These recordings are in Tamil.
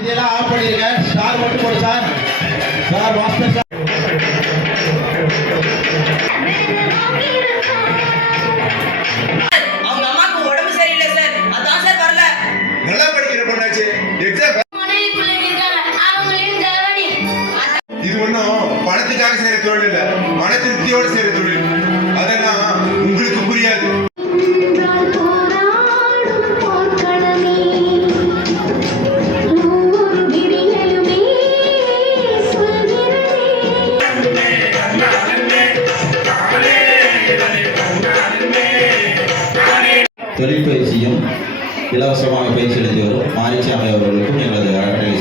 இதெல்லாம் ஆஃப் பண்ணிருங்க. ஸ்டார் மட்டும் போடு சார். Sir master sir. இது ஒன்றும் பணத்துக்காக செய்யற தொழில் இல்லை. திருப்தியோடு செய்யற தொழில். தொழிற்பயிற்சியும் இலவசமாக பயிற்சி அளித்து வரும் மாரிச்சாமி அவர்களுக்கும் எங்களது அறக்கட்டளை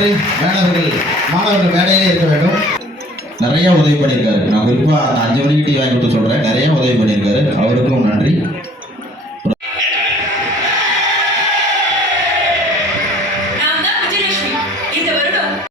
நன்றி மாணவர்கள் மாணவர்கள் மேடையிலே இருக்க வேண்டும். நிறைய உதவி பண்ணியிருக்காரு. நான் குறிப்பாக அந்த அஞ்சு மணிக்கு டீ வாங்கி கொடுத்து சொல்கிறேன் நிறைய உதவி பண்ணியிருக்காரு. அவர்